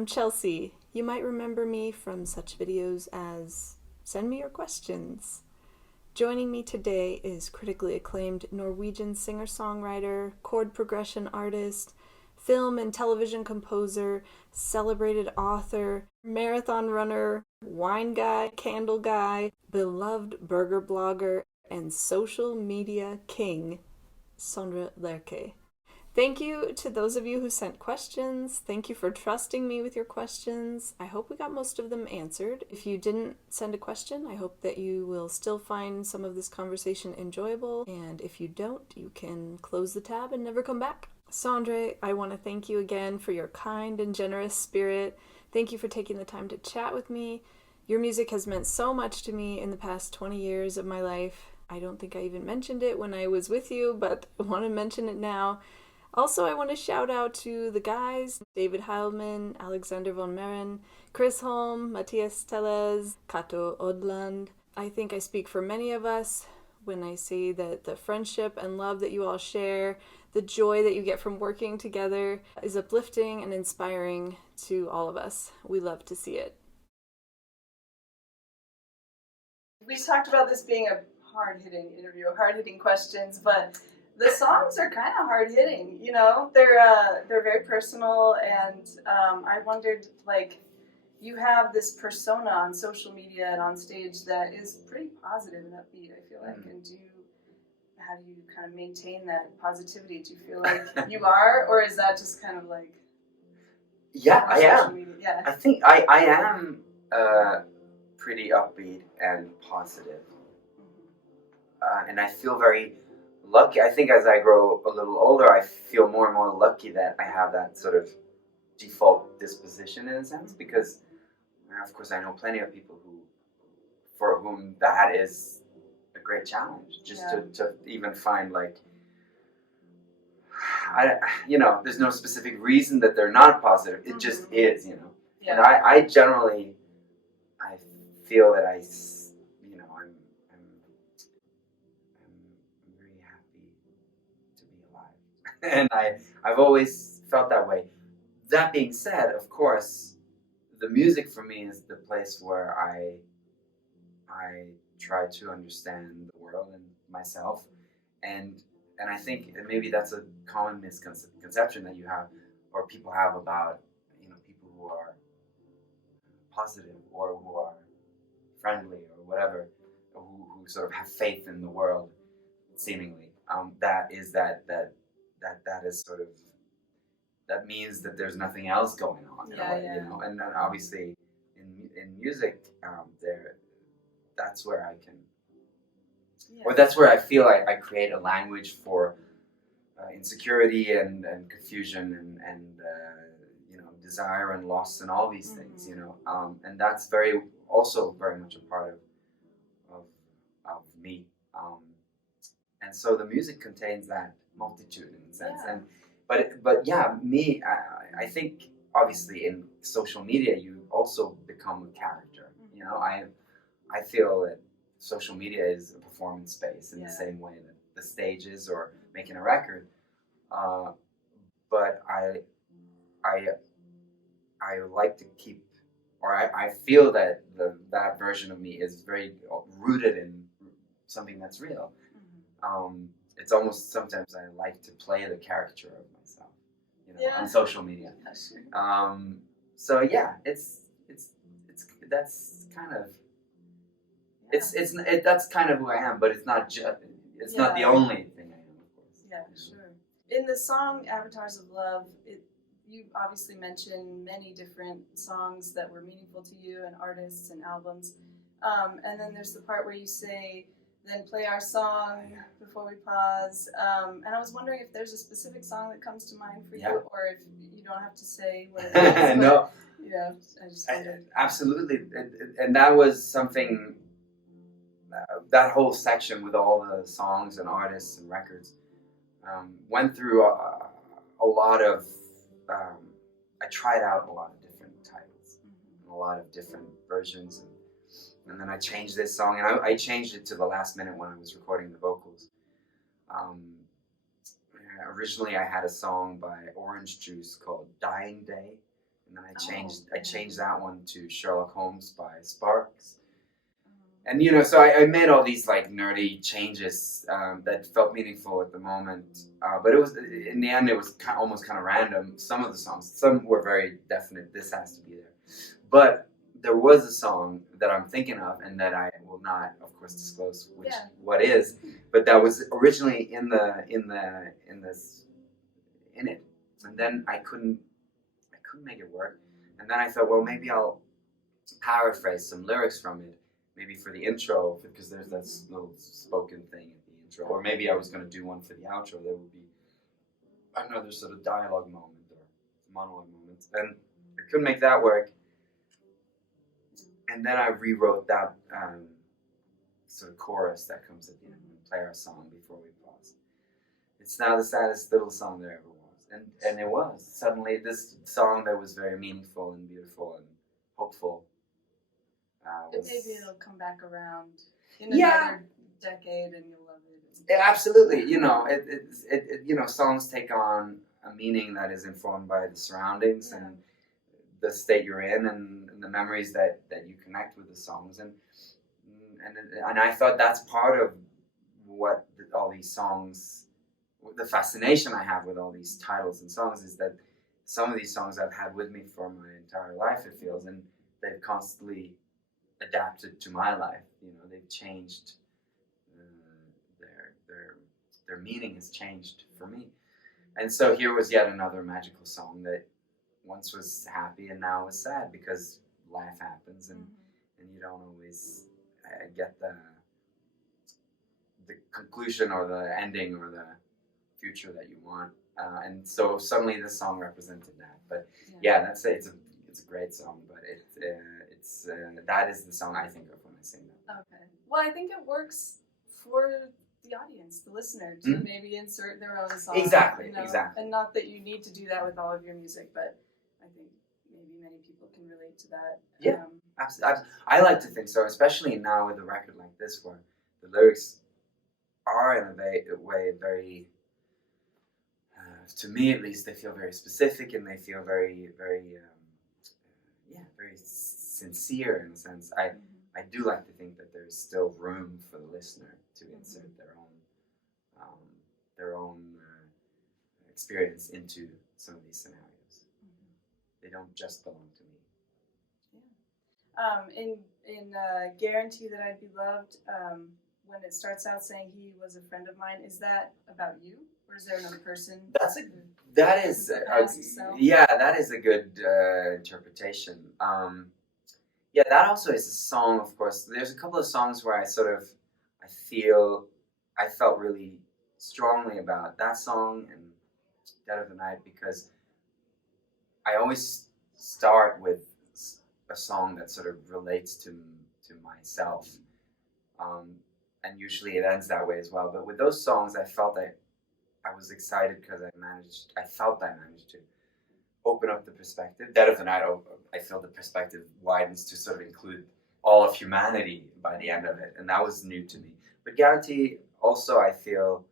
I'm Chelsea. You might remember me from such videos as Send Me Your Questions. Joining me today is critically acclaimed Norwegian singer-songwriter, chord progression artist, film and television composer, celebrated author, marathon runner, wine guy, candle guy, beloved burger blogger, and social media king, Sondre Lerche. Thank you to those of you who sent questions. Thank you for trusting me with your questions. I hope we got most of them answered. If you didn't send a question, I hope that you will still find some of this conversation enjoyable. And if you don't, you can close the tab and never come back. Sondre, I want to thank you again for your kind and generous spirit. Thank you for taking the time to chat with me. Your music has meant so much to me in the past 20 years of my life. I don't think I even mentioned it when I was with you, but I want to mention it now. Also, I want to shout out to the guys, David Heilman, Alexander von Meren, Chris Holm, Matthias Tellez, Kato Odland. I think I speak for many of us when I say that the friendship and love that you all share, the joy that you get from working together is uplifting and inspiring to all of us. We love to see it. We talked about this being a hard-hitting interview, hard-hitting questions, but the songs are kind of hard-hitting, you know? They're very personal, and I wondered, like, you have this persona on social media and on stage that is pretty positive and upbeat, I feel like, and how do you kind of maintain that positivity? Do you feel like you are, or is that just kind of like... Yeah, I am. Yeah. I think I am pretty upbeat and positive. And I feel very lucky. I think as I grow a little older, I feel more and more lucky that I have that sort of default disposition in a sense, because of course I know plenty of people for whom that is a great challenge, just to even find like, there's no specific reason that they're not positive. It just is, Yeah. And I generally, I feel that I'm very happy to be alive. And I've always felt that way. That being said, of course, the music for me is the place where I try to understand the world and myself. And I think maybe that's a common misconception that you have, or people have about, people who are positive or who are friendly or whatever, who sort of have faith in the world, seemingly. That is sort of, that means that there's nothing else going on in a way, And obviously in music, that's where I can, or that's where I feel I create a language for insecurity and confusion and desire and loss and all these things, and that's also very much a part of me, and so the music contains that multitude in a sense, but yeah, me, I think obviously in social media you also become a character, I feel that social media is a performance space in the same way that the stage is, or making a record. But I like to keep, or I feel that that version of me is very rooted in something that's real. It's almost, sometimes I like to play the character of myself, on social media. So yeah, it's that's kind of. That's kind of who I am, but it's not not the only thing I am, of course. Yeah, sure. In the song "Avatars of Love," you obviously mention many different songs that were meaningful to you, and artists and albums. And then there's the part where you say, "Then play our song before we pause." And I was wondering if there's a specific song that comes to mind for you, or if you don't have to say what it is. No. Yeah, I just wondered. Absolutely, and that was something. That whole section with all the songs and artists and records went through a lot of. I tried out a lot of different titles, and a lot of different versions, and then I changed this song, and I changed it to the last minute when I was recording the vocals. Originally, I had a song by Orange Juice called "Dying Day," and then I changed that one to Sherlock Holmes by Sparks. And so I made all these like nerdy changes that felt meaningful at the moment, but it was in the end it was almost kind of random. Some of the songs, some were very definite. This has to be there, but there was a song that I'm thinking of, and that I will not, of course, disclose what is, but that was originally in it, and then I couldn't make it work, and then I thought, well, maybe I'll paraphrase some lyrics from it. Maybe for the intro, because there's that little spoken thing at the intro, or maybe I was going to do one for the outro. There would be another sort of dialogue moment or monologue moment, and I couldn't make that work. And then I rewrote that sort of chorus that comes at the end and play our song before we pause. It's now the saddest little song there ever was, and it was suddenly this song that was very meaningful and beautiful and hopeful. Maybe it'll come back around in another decade, and you'll love it. Absolutely, songs take on a meaning that is informed by the surroundings and the state you're in, and the memories that you connect with the songs, and I thought that's part of what all these songs, the fascination I have with all these titles and songs, is that some of these songs I've had with me for my entire life, it feels, and they've constantly adapted to my life. They've changed. Their meaning has changed for me, and so here was yet another magical song that once was happy and now is sad, because life happens, and you don't always get the conclusion or the ending or the future that you want, and so suddenly this song represented that. But that's it. It's a great song, but that is the song I think of when I sing that. Okay. Well, I think it works for the audience, the listener, to maybe insert their own song. Exactly. And not that you need to do that with all of your music, but I think maybe many people can relate to that. Yeah, absolutely. I like to think so, especially now with a record like this, where the lyrics are in a way very, to me at least, they feel very specific, and they feel very, very, very sincere in a sense. I do like to think that there's still room for the listener to insert their own experience into some of these scenarios. They don't just belong to me. In Guarantee That I'd Be Loved, when it starts out saying he was a friend of mine, is that about you, or is there another person? That is a good interpretation. That also is a song, of course. There's a couple of songs where I felt really strongly about that song and Dead of the Night, because I always start with a song that sort of relates to myself, and usually it ends that way as well. But with those songs, I felt that I was excited because I felt I managed to open up the perspective. Dead of the Night, I feel the perspective widens to sort of include all of humanity by the end of it, and that was new to me. But Guarantee, also, I feel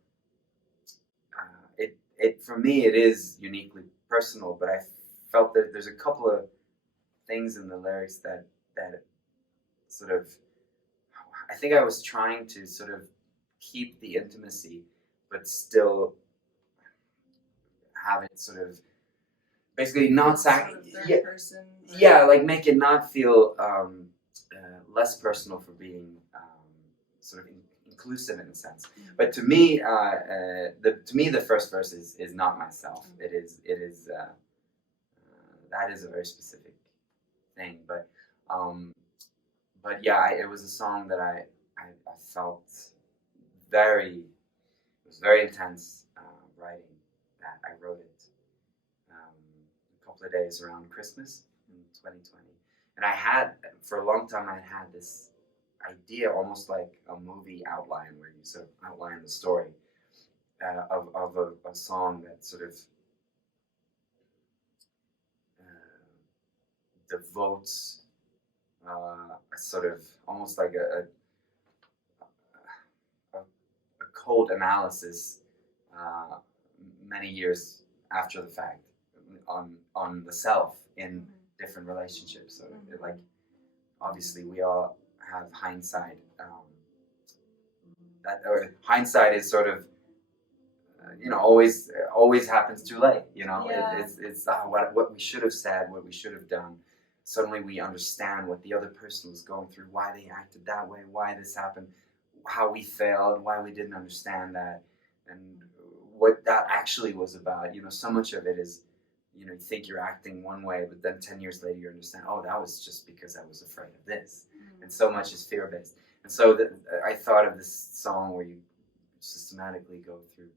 it for me, it is uniquely personal, but I felt that there's a couple of things in the lyrics that sort of, I think I was trying to sort of keep the intimacy, but still have it sort of basically not person. Like make it not feel less personal for being sort of inclusive in a sense. But to me, the first verse is not myself. It is that is a very specific thing. But it was a song that I felt it was very intense writing that. I wrote it a couple of days around Christmas in 2020. And I had, for a long time, I had this idea, almost like a movie outline, where you sort of outline the story of a song that sort of devotes a sort of almost like a cold analysis many years after the fact, on the self in different relationships. So like obviously we all have hindsight. Hindsight is sort of always happens too late. It's what we should have said, what we should have done. Suddenly we understand what the other person was going through, why they acted that way, why this happened, how we failed, why we didn't understand that, and what that actually was about. So much of it is, you think you're acting one way, but then 10 years later you understand, oh, that was just because I was afraid of this. And so much is fear-based. And so I thought of this song where you systematically go through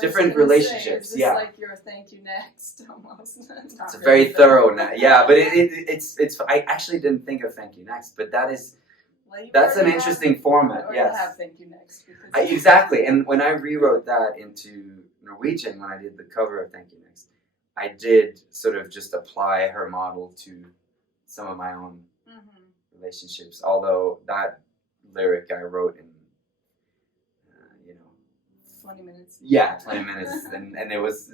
different relationships. Say, is this like your thank you next almost? It's very thorough now. Yeah, but it's I actually didn't think of thank you next, but that's an interesting format. Yes. Have thank you next. Exactly. And when I rewrote that into Norwegian, when I did the cover of Thank You Next, I did sort of just apply her model to some of my own relationships. Although that lyric I wrote in 20 minutes. Yeah, 20 minutes, and it was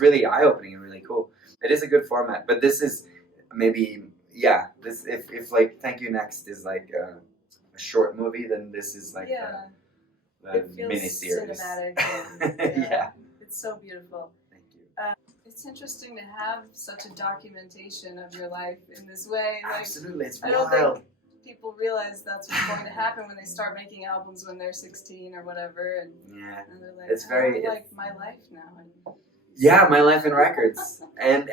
really eye-opening and really cool. It is a good format, but this is maybe this if like Thank You Next is like a short movie, then this is like a mini-series. Cinematic. And, yeah, it's so beautiful. Thank you. It's interesting to have such a documentation of your life in this way. Absolutely, it's I wild. don't think people realize that's what's going to happen when they start making albums when they're 16 or whatever, and they're like, it's very like my life now. Yeah, my life in records, and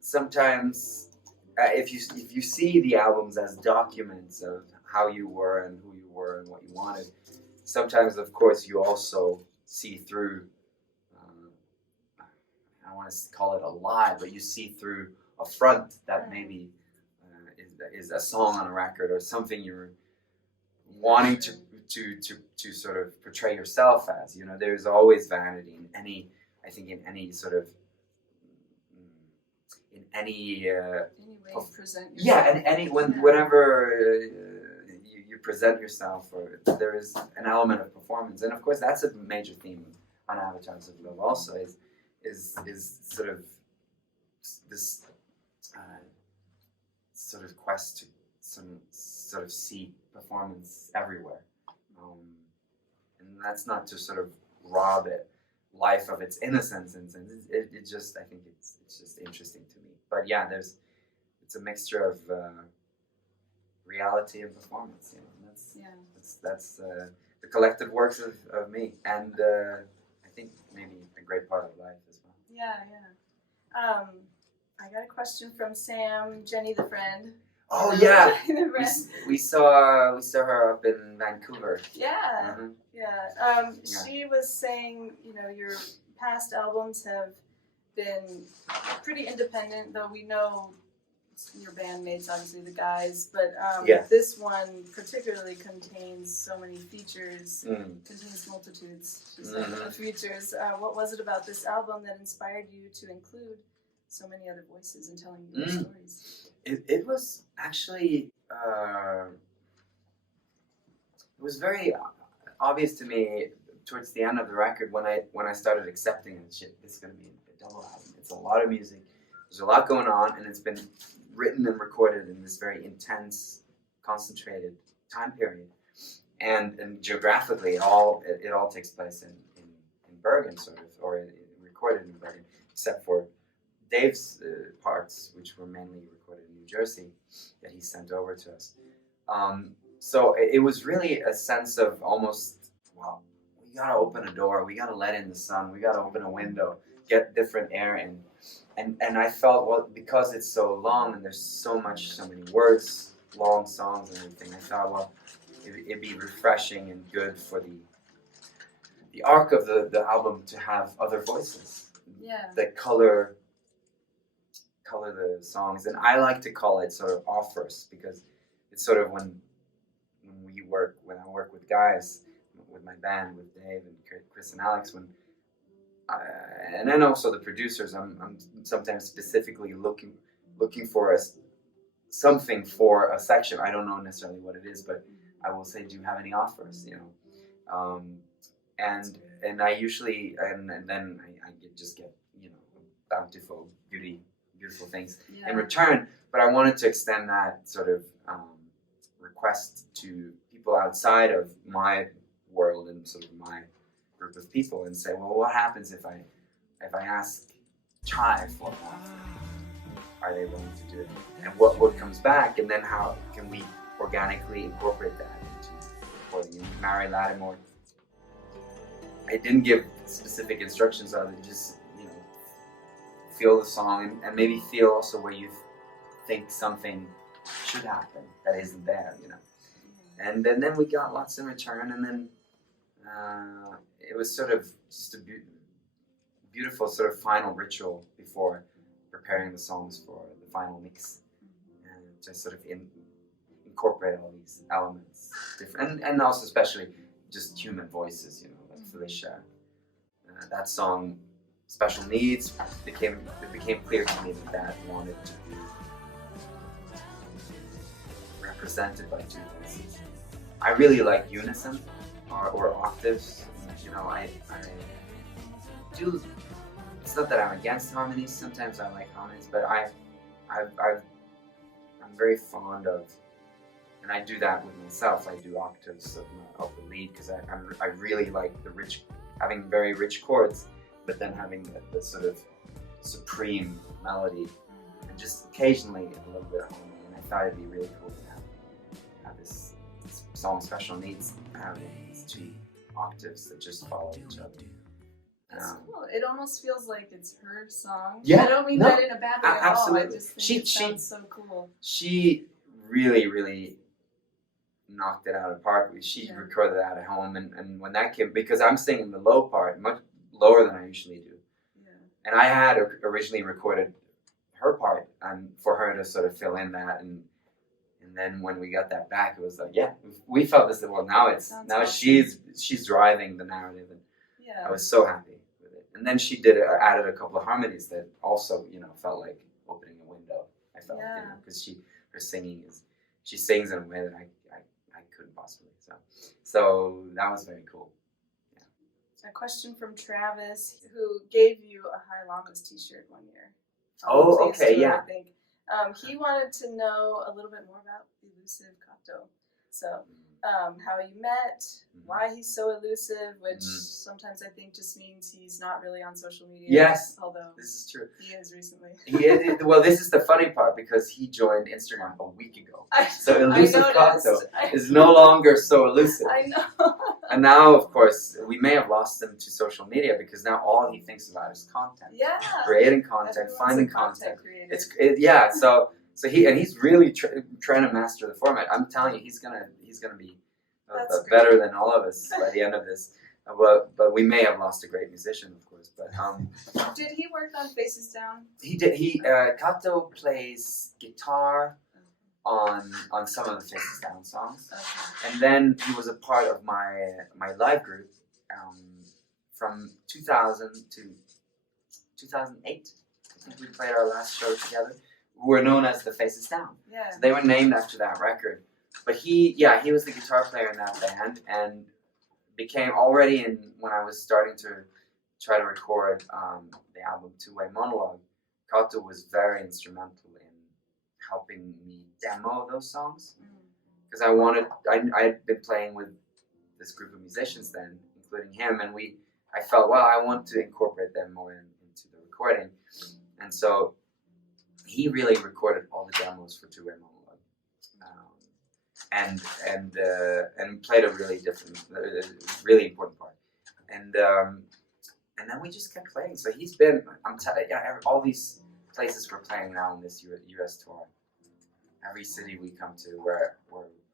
sometimes if you see the albums as documents of how you were and who you were and what you wanted, sometimes of course you also see through. I don't want to call it a lie, but you see through a front that maybe. Is a song on a record or something you're wanting to sort of portray yourself as. There's always vanity in any sort of in any way you present yourself. Whenever you present yourself, or there is an element of performance, and of course that's a major theme on Avatars of Love. Also, is sort of this. Sort of quest to some sort of see performance everywhere, and that's not to sort of rob life of its innocence, and it just I think it's just interesting to me. But it's a mixture of reality and performance. That's the collective works of me, and I think maybe a great part of life as well. Yeah. I got a question from Sam, Jenny the friend. Oh yeah, we saw her up in Vancouver. Yeah, She was saying, your past albums have been pretty independent, though we know your bandmates, obviously the guys, but this one particularly contains so many features, contains multitudes of features. What was it about this album that inspired you to include so many other voices and telling your stories? It was actually it was very obvious to me towards the end of the record when I started accepting it. Shit, this is going to be a double album. It's a lot of music. There's a lot going on, and it's been written and recorded in this very intense, concentrated time period. And geographically, it all takes place in Bergen, sort of, or recorded in Bergen, except for Dave's parts, which were mainly recorded in New Jersey, that he sent over to us. So it was really a sense of almost, well, we gotta open a door, we gotta let in the sun, we gotta open a window, get different air in. And I felt, well, because it's so long and there's so many words, long songs and everything, I thought, well, it'd be refreshing and good for the arc of the album to have other voices that color the songs. And I like to call it sort of offers, because it's sort of when I work with guys, with my band, with Dave and Chris and Alex, and then also the producers, I'm sometimes specifically looking for something for a section. I don't know necessarily what it is, but I will say, do you have any offers? And and I usually and then I just get bountiful beautiful things in return. But I wanted to extend that sort of request to people outside of my world and sort of my group of people, and say, well, what happens if I ask Chai for that? Are they willing to do it? And what comes back, and then how can we organically incorporate that into recording? And Mary Lattimore, I didn't give specific instructions other than just feel the song and maybe feel also where you think something should happen that isn't there, And then we got lots in return, and then it was sort of just a beautiful sort of final ritual before preparing the songs for the final mix, and to sort of incorporate all these elements, different, and also especially just human voices, like Felicia. That song, Special Needs, it became clear to me that wanted to be represented by two voices. I really like unison or octaves. I do. It's not that I'm against harmonies. Sometimes I like harmonies, but I'm very fond of, and I do that with myself. I do octaves of the lead because I really like having very rich chords, but then having the sort of supreme melody, and just occasionally a little bit of harmony. And I thought it'd be really cool to have this song, Special Needs, having these two octaves that just follow each other. That's cool. It almost feels like it's her song. Yeah, I don't mean that in a bad way at all. Absolutely. I just think it sounds so cool. She really, really knocked it out of the park. She recorded that at home, and when that came, because I'm singing the low part much lower than I usually do. Yeah. And I had originally recorded her part and for her to sort of fill in that, and then when we got that back, it was like, we felt this. Well, now awesome. she's driving the narrative, and I was so happy with it. And then she added a couple of harmonies that also felt like opening a window. I felt because she sings in a way that I couldn't possibly. So that was very cool. A question from Travis, who gave you a High Llamas t-shirt one year. Oh, okay, too, yeah. I think. He wanted to know a little bit more about Elusive Kato. So, how you met, why he's so elusive, which sometimes I think just means he's not really on social media. Yes, although this is true. He is recently. Well, this is the funny part, because he joined Instagram a week ago. So Elusive Kato is no longer so elusive. I know. And now, of course, we may have lost him to social media, because now all he thinks about is content. Yeah. Creating content, finding content. So he's really trying to master the format. I'm telling you, he's gonna be better than all of us by the end of this. But we may have lost a great musician, of course. But did he work on Faces Down? He did. Kato plays guitar on some of the Faces Down songs, and then he was a part of my live group from 2000 to 2008. I think we played our last show together. We were known as the Faces Down. Yeah. So they were named after that record. But he was the guitar player in that band, and became already when I was starting to try to record the album Two-Way Monologue. Kato was very instrumental in helping me demo those songs, because I had been playing with this group of musicians then, including him, and I felt, well, I want to incorporate them more into the recording, and so he really recorded all the demos for Two-Way Monologue. And played a really really important part, and then we just kept playing. So he's been, all these places we're playing now in this U.S. tour. Every city we come to where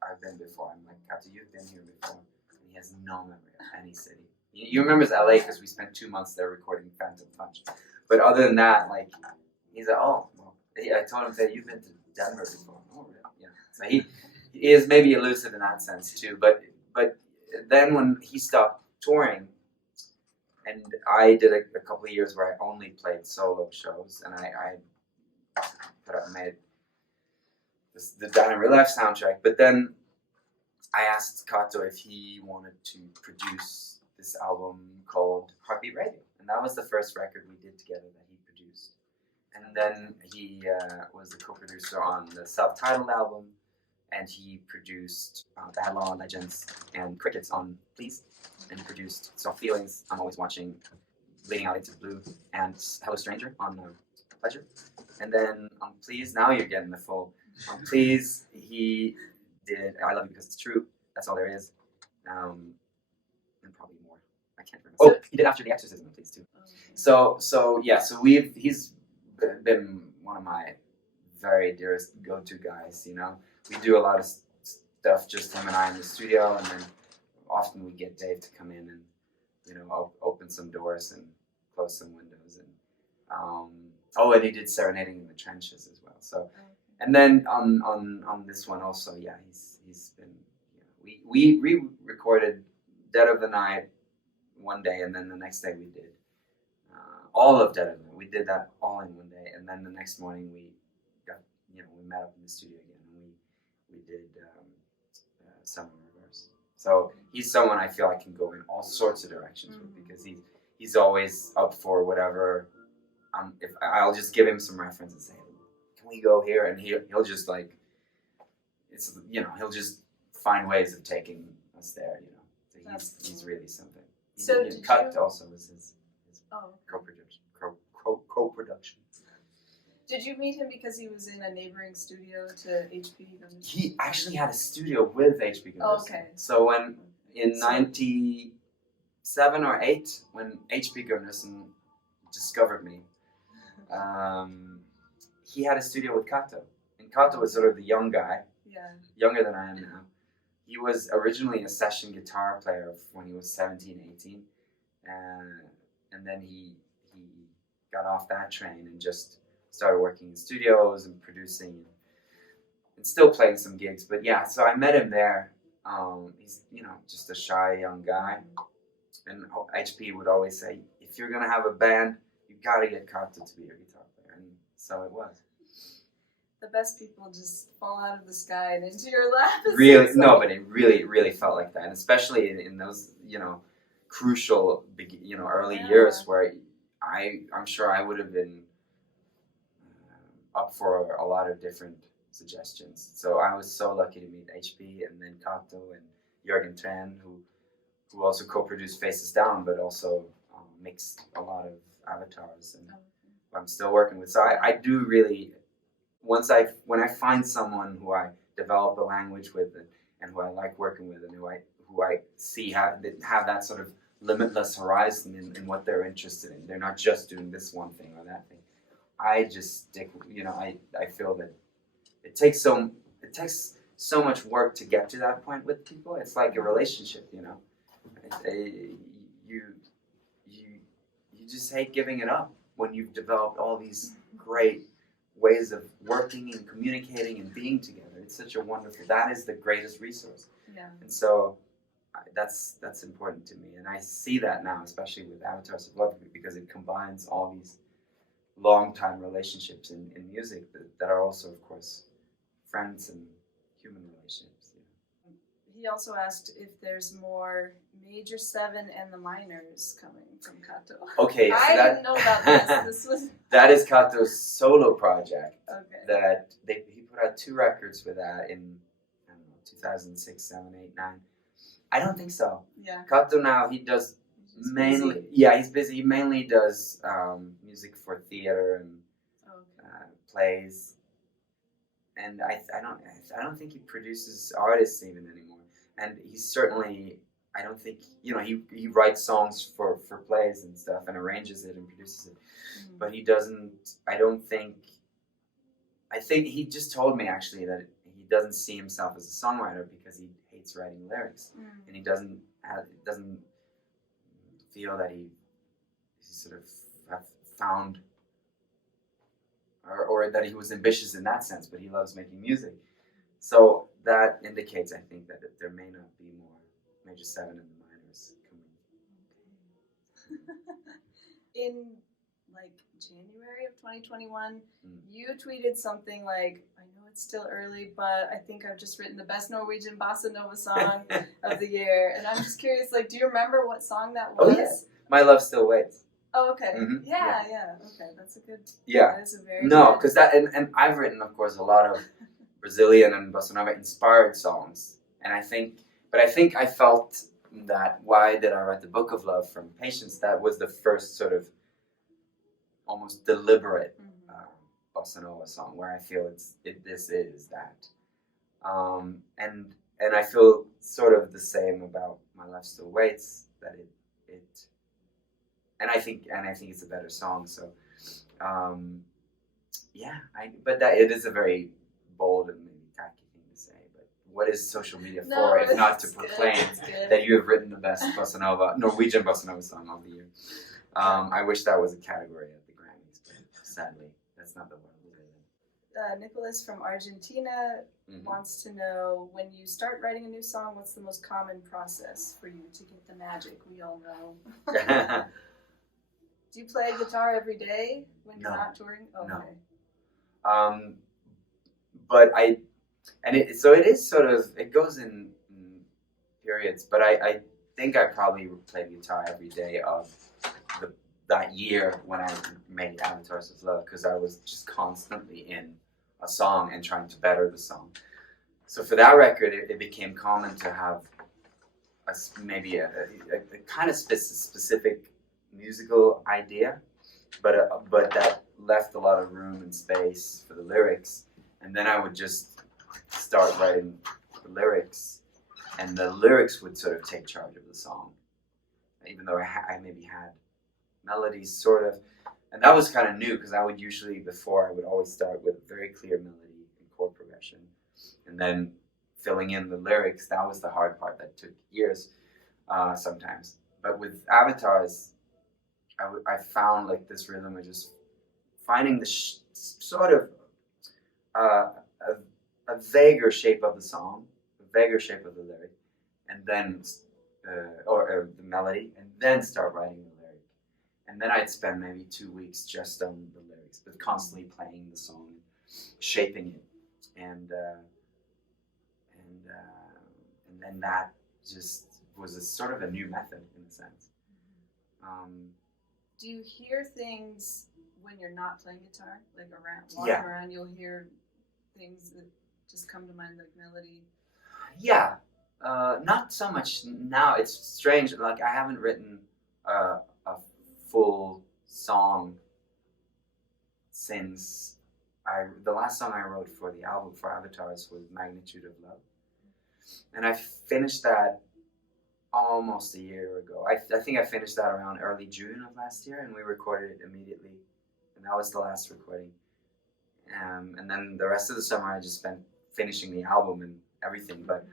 I've been before, I'm like, Kato, you've been here before. And he has no memory of any city. He remembers L.A. because we spent 2 months there recording Phantom Punch. But other than that, like, he's like, oh, well, I told him that you've been to Denver before. Oh, really? Yeah. So he is maybe elusive in that sense too, but then when he stopped touring, and I did a couple of years where I only played solo shows, and I made the Down in Real Life soundtrack, but then I asked Kato if he wanted to produce this album called Heartbeat Radio, and that was the first record we did together that he produced. And then he was the co-producer on the self-titled album, and he produced Bad Law, Legends, and Crickets on Please, and he produced Soft Feelings, I'm Always Watching, Bleeding Out Into Blue, and Hello Stranger on Pleasure. And then on Please, now you're getting the full. On Please, he did I Love You Because It's True, That's All There Is, and probably more. I can't remember. Oh, he did After the Exorcism, Please, too. So he's been one of my very dearest go-to guys, you know. We do a lot of stuff, just him and I in the studio, and then often we get Dave to come in and, you know, open some doors and close some windows. And and he did Serenading in the Trenches as well. So, and then on this one also, yeah, he's been, you know, we re-recorded Dead of the Night one day, and then the next day we did all of Dead of the Night. We did that all in one day, and then the next morning we got, you know, we met up in the studio again, and we did Summer Reverse. So he's someone I feel I can go in all sorts of directions with, because he's always up for whatever. If I'll just give him some reference and say, can we go here? And he'll just like, it's, you know, he'll just find ways of taking us there, you know. So he's really something. So Cut also was his co-production. Did you meet him because he was in a neighboring studio to H.P. Gunderson? He actually had a studio with H.P. Gunderson. Oh, okay. So when in 97 or 8, when H.P. Gunderson discovered me, he had a studio with Kato. And Kato was sort of the young guy, younger than I am now. He was originally a session guitar player when he was 17, 18. And then he got off that train and just started working in studios and producing and still playing some gigs. But yeah, so I met him there. He's, you know, just a shy young guy. And HP would always say, if you're going to have a band, you got to get Kato to be your guitar player. And so it was. The best people just fall out of the sky and into your lap. Really, no, but it really, really felt like that. And especially in those, you know, crucial, you know, early years where I'm sure I would have been up for a lot of different suggestions. So I was so lucky to meet HP and then Kato and Jürgen Tran, who also co-produced Faces Down, but also mixed a lot of avatars, and who I'm still working with. So I do really, when I find someone who I develop a language with and who I like working with and who I see have that sort of limitless horizon in what they're interested in. They're not just doing this one thing or that thing. I just stick, you know, I feel that it takes so much work to get to that point with people. It's like a relationship, you know. You just hate giving it up when you've developed all these great ways of working and communicating and being together. It's such a wonderful, that is the greatest resource. Yeah. And so that's important to me. And I see that now, especially with Avatars of Love, because it combines all these long-time relationships in music that are also, of course, friends and human relationships. Yeah. He also asked if there's more major 7 and the minors coming from Kato. Okay, so I didn't know about this. This was that is Kato's solo project. Okay. That he put out 2 records for that in, I don't know, 2006, 7, 8, 9. I don't think so. Yeah. Kato now, he does mainly busy. Yeah, he's busy. He mainly does music for theater and plays, and I don't think he produces artists even anymore. And he's certainly, I don't think, you know, he writes songs for plays and stuff and arranges it and produces it, but he doesn't. I think he just told me actually that he doesn't see himself as a songwriter because he hates writing lyrics, and he doesn't feel that he sort of have found or that he was ambitious in that sense, but he loves making music. So that indicates, I think, that there may not be more major 7 in the minors coming. In like January of 2021, you tweeted something like, I know it's still early, but I think I've just written the best Norwegian bossa nova song of the year. And I'm just curious, like, do you remember what song that was? Oh, yeah. My Love Still Waits. Oh, okay. Mm-hmm. Yeah. Okay, that's a good. Yeah. That is a very No, good. because that, and I've written, of course, a lot of Brazilian and bossa nova inspired songs. And I think I felt that why did I write the Book of Love from Patience? That was the first sort of almost deliberate bossa nova song where I feel this is that, and I feel sort of the same about My Love Still Waits, that it and I think it's a better song. So but that it is a very bold and maybe tacky thing to say, but what is social media for if not to proclaim that you have written the best Norwegian bossa nova song of the year? I wish that was a category at the Grammys, but sadly, that's not the one we live in. Nicholas from Argentina wants to know, when you start writing a new song, what's the most common process for you to get the magic we all know? Do you play guitar every day when you're not touring? Okay. No. But it is sort of, it goes in periods, but I think I probably played guitar every day of that year when I made Avatars of Love, because I was just constantly in a song and trying to better the song. So for that record, it became common to have maybe a kind of specific musical idea, but that left a lot of room and space for the lyrics, and then I would just start writing the lyrics, and the lyrics would sort of take charge of the song, even though I maybe had melodies sort of, and that was kind of new, because I would always start with very clear melody and chord progression, and then filling in the lyrics. That was the hard part that took years sometimes. But with Avatars, I found like this rhythm of just finding the sort of a vaguer shape of the song, a vaguer shape of the lyric, and then or the melody, and then start writing the lyric. And then I'd spend maybe 2 weeks just on the lyrics, but constantly playing the song, shaping it, and then that just was a sort of a new method in a sense. Do you hear things when you're not playing guitar? Like walking around, you'll hear things that just come to mind, like melody? Yeah, not so much now. It's strange. Like, I haven't written a full song since the last song I wrote for the album for Avatars was Magnitude of Love, and I finished that almost a year ago. I think I finished that around early June of last year, and we recorded it immediately, and that was the last recording. And then the rest of the summer I just spent finishing the album and everything, but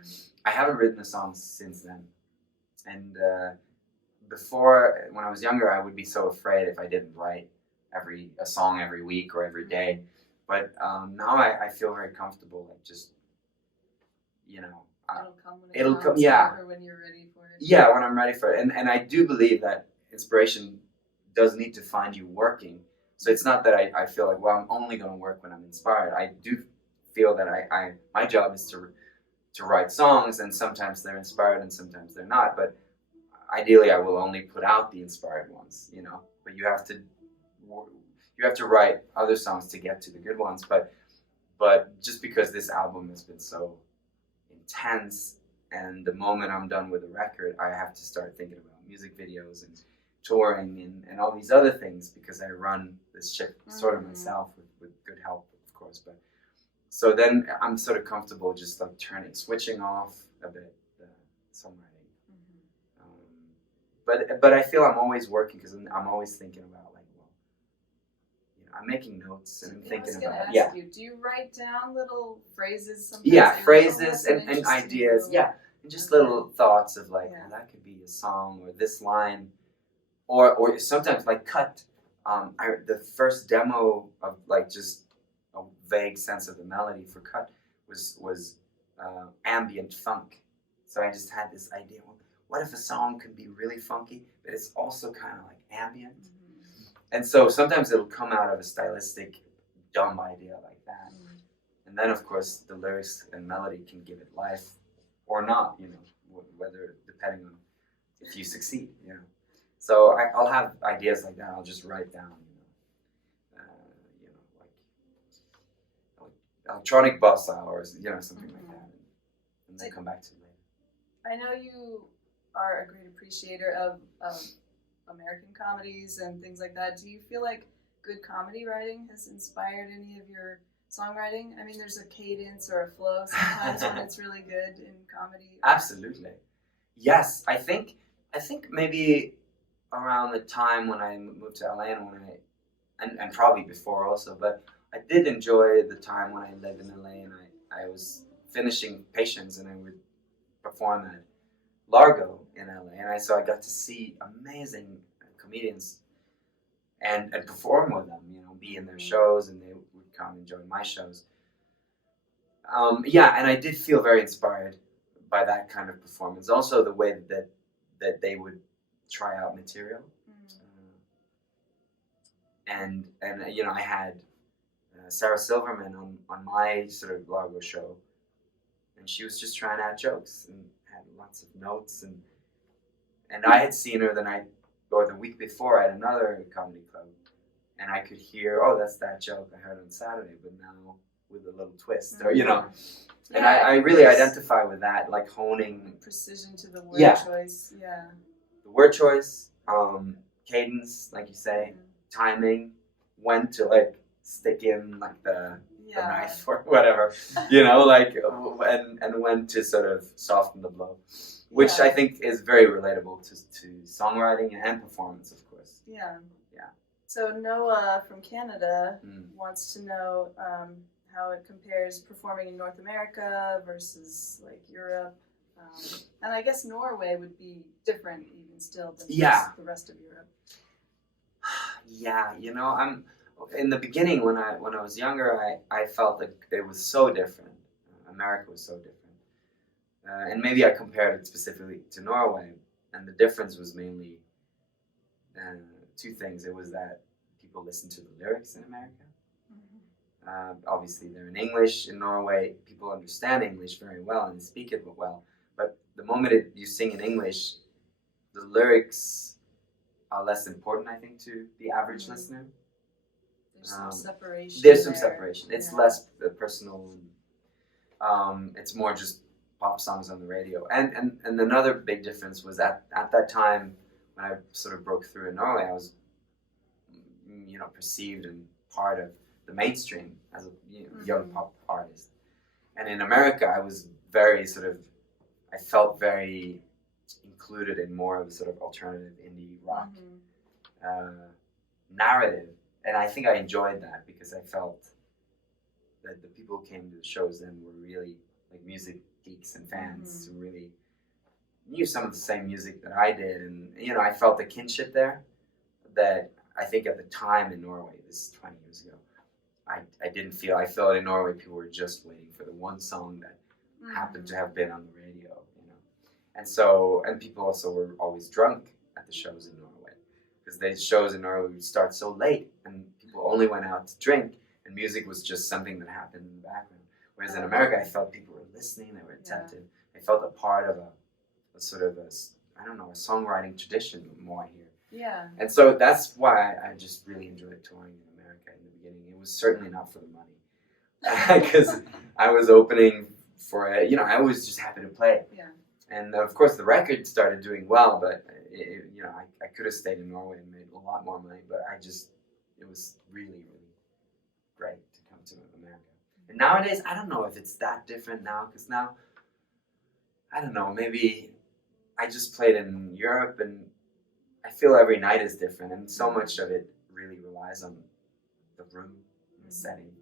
I haven't written a song since then. And before, when I was younger, I would be so afraid if I didn't write a song every week or every day. But now I feel very comfortable, like just, It'll come when or when you're ready for it. Yeah, when I'm ready for it. And I do believe that inspiration does need to find you working. So it's not that I feel like, well, I'm only going to work when I'm inspired. I do feel that my job is to write songs, and sometimes they're inspired and sometimes they're not. But ideally, I will only put out the inspired ones, But you have to write other songs to get to the good ones. But just because this album has been so intense, and the moment I'm done with the record, I have to start thinking about music videos and touring and all these other things, because I run this ship sort of myself with good help, of course. But so then I'm sort of comfortable just like switching off a bit the songwriting. But I feel I'm always working, because I'm always thinking about, like, I'm making notes and I'm thinking about it. You, do you write down little phrases sometimes? Yeah, phrases and ideas. Yeah, and just little thoughts of like, well, that could be a song, or this line, or sometimes like cut. The first demo of like just a vague sense of the melody for Cut was ambient funk. So I just had this idea. Well, what if a song could be really funky, but it's also kind of like ambient? And so sometimes it'll come out of a stylistic dumb idea like that. And then, of course, the lyrics and melody can give it life or not, whether depending on if you succeed. So I'll have ideas like that. I'll just write down, like electronic bossa or something like that, and then come back to it later. I know you are a great appreciator of American comedies and things like that. Do you feel like good comedy writing has inspired any of your songwriting? I mean, there's a cadence or a flow sometimes when it's really good in comedy. Absolutely. Yes, I think maybe around the time when I moved to LA and probably before also, but I did enjoy the time when I lived in LA and I was finishing Patience and I would perform at Largo in LA, and so I got to see amazing comedians and perform with them, be in their shows, and they would come and join my shows. And I did feel very inspired by that kind of performance. Also, the way that they would try out material, and I had Sarah Silverman on my sort of Largo show, and she was just trying out jokes and had lots of notes, and I had seen her the week before at another comedy club, and I could hear, oh, that's that joke I heard on Saturday, but now with a little twist, or and I really identify with that, like honing precision to the word choice, the word choice, cadence, like you say, timing, when to like stick in like the knife or whatever, and when to sort of soften the blow, which I think is very relatable to songwriting and performance, of course. Yeah. So Noah from Canada wants to know how it compares performing in North America versus like Europe, and I guess Norway would be different even still than the rest of Europe. I'm in the beginning when I was younger, I felt like it was so different. America was so different, and maybe I compared it specifically to Norway, and the difference was mainly two things. It was that people listen to the lyrics in America. Obviously, they're in English. In Norway, people understand English very well and speak it well. But the moment you sing in English, the lyrics are less important, I think, to the average listener. There's some separation. There's some separation. It's less personal. It's more just pop songs on the radio. And another big difference was at that time when I sort of broke through in Norway, I was perceived and part of the mainstream as a young pop artist. And in America, I was I felt very included in more of a sort of alternative indie rock narrative. And I think I enjoyed that because I felt that the people who came to the shows then were really like music geeks and fans who really knew some of the same music that I did. And, I felt a kinship there that I think at the time in Norway, this is 20 years ago, I didn't feel. I felt in Norway people were just waiting for the one song that happened to have been on the radio, and people also were always drunk at the shows in Norway because the shows in Norway would start so late and people only went out to drink and music was just something that happened in the background. Whereas in America, I felt people were listening, they were attentive. I felt a part of a sort of a songwriting tradition more here. Yeah. And so that's why I just really enjoyed touring in America in the beginning. It was certainly not for the money, because I was opening for I was just happy to play. Yeah. And of course the record started doing well, but I could have stayed in Norway and made a lot more money. But it was really, really great to come to America. And nowadays, I don't know if it's that different now, because now, I don't know, maybe I just played in Europe and I feel every night is different, and so much of it really relies on the room and the setting,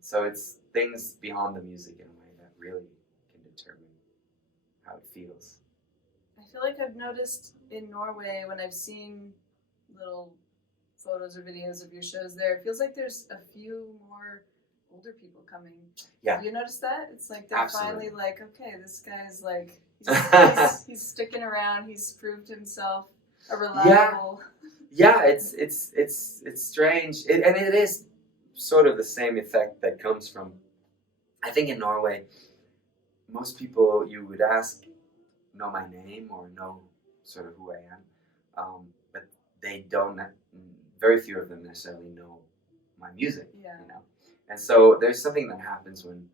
So it's things beyond the music in a way that really can determine how it feels. I feel like I've noticed in Norway when I've seen little photos or videos of your shows there, it feels like there's a few more older people coming. Yeah. Have you noticed that? It's like they're Absolutely. finally like, okay, this guy's like, he's sticking around, he's proved himself a reliable... Yeah, it's strange. And it is sort of the same effect that comes from I think in Norway, most people you would ask know my name or know sort of who I am, but they don't. Very few of them necessarily know my music. Yeah. You know, and so there's something that happens when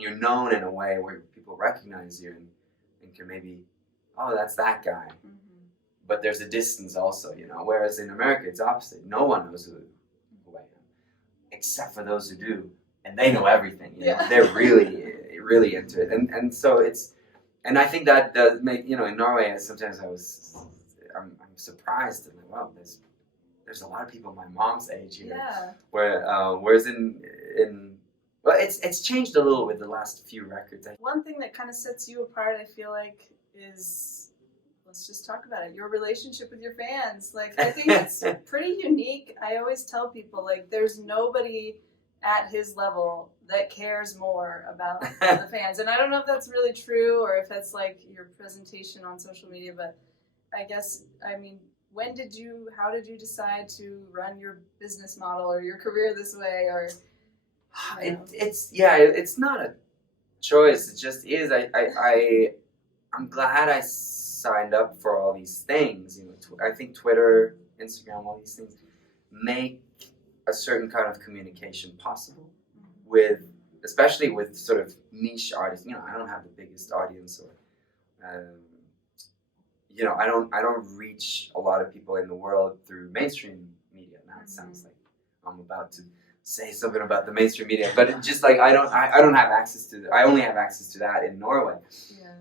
you're known in a way where people recognize you and can maybe, oh, that's that guy. Mm-hmm. But there's a distance also, you know. Whereas in America, it's opposite. No one knows who I am, except for those who do, and they know everything. You know, they're really into it, and so it's, and I think that does make, you know, in Norway, sometimes I'm surprised and like, wow, there's a lot of people my mom's age here. Yeah. Whereas in well, it's changed a little with the last few records. One thing that kind of sets you apart, I feel like, is, let's just talk about it, your relationship with your fans. Like, I think it's pretty unique. I always tell people, like, there's nobody at his level that cares more about the fans. And I don't know if that's really true or if that's like your presentation on social media, but I guess, I mean, how did you decide to run your business model or your career this way? Or it's not a choice. It just is. I'm glad I signed up for all these things. You know, I think Twitter, Instagram, all these things make a certain kind of communication possible especially with sort of niche artists. You know, I don't have the biggest audience, or you know, I don't reach a lot of people in the world through mainstream media. Now it sounds like I'm about to say something about the mainstream media, but it's just like I don't have access to. I only have access to that in Norway. Yeah.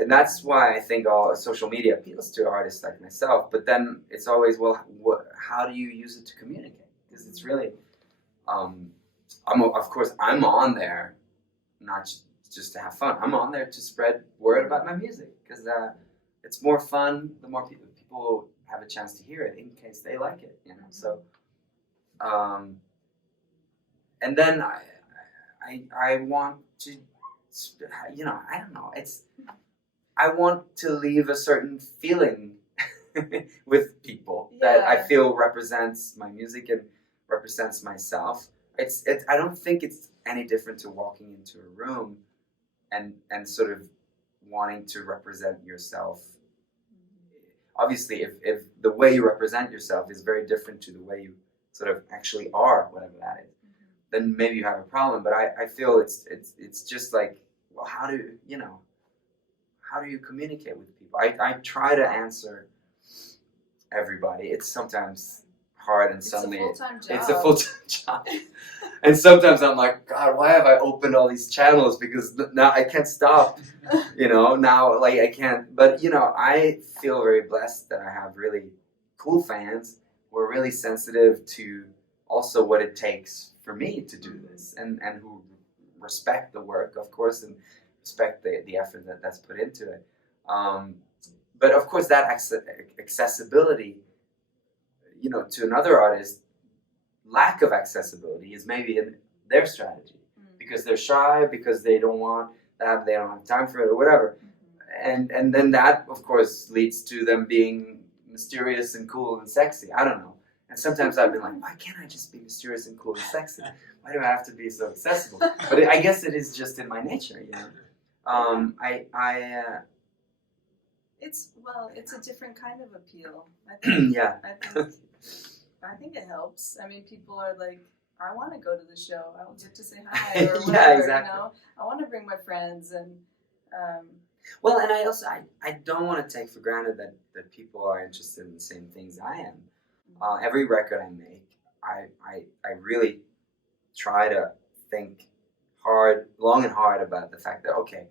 And that's why I think all social media appeals to artists like myself. But then it's always, well, how do you use it to communicate? Because it's really, of course, I'm on there, not just to have fun. I'm on there to spread word about my music because it's more fun the more people have a chance to hear it in case they like it. You know, so. And then I want to, you know, I don't know. I want to leave a certain feeling with people that I feel represents my music and represents myself. I don't think it's any different to walking into a room and sort of wanting to represent yourself. Obviously, if the way you represent yourself is very different to the way you sort of actually are, whatever that is, then maybe you have a problem. But I feel it's just like, well, how do you communicate with people? I try to answer everybody. It's sometimes hard, and suddenly it's a full-time job. And sometimes I'm like, God, why have I opened all these channels? Because now I can't stop. You know, now like I can't. But you know, I feel very blessed that I have really cool fans who are really sensitive to also what it takes for me to do this, and who respect the work, of course, and respect the effort that's put into it. But of course, that accessibility, you know, to another artist, lack of accessibility is maybe in their strategy because they're shy, because they don't want that, they don't have time for it, or whatever. And then that, of course, leads to them being mysterious and cool and sexy. I don't know. And sometimes I've been like, why can't I just be mysterious and cool and sexy? Why do I have to be so accessible? But I guess it is just in my nature, you know. It's a different kind of appeal. I think, yeah. I think it helps. I mean, people are like, I want to go to the show. I will get to say hi or whatever. Yeah, exactly. You know, I want to bring my friends and. Well, and I also I don't want to take for granted that people are interested in the same things I am. Every record I make, I really try to think long and hard about the fact that, okay,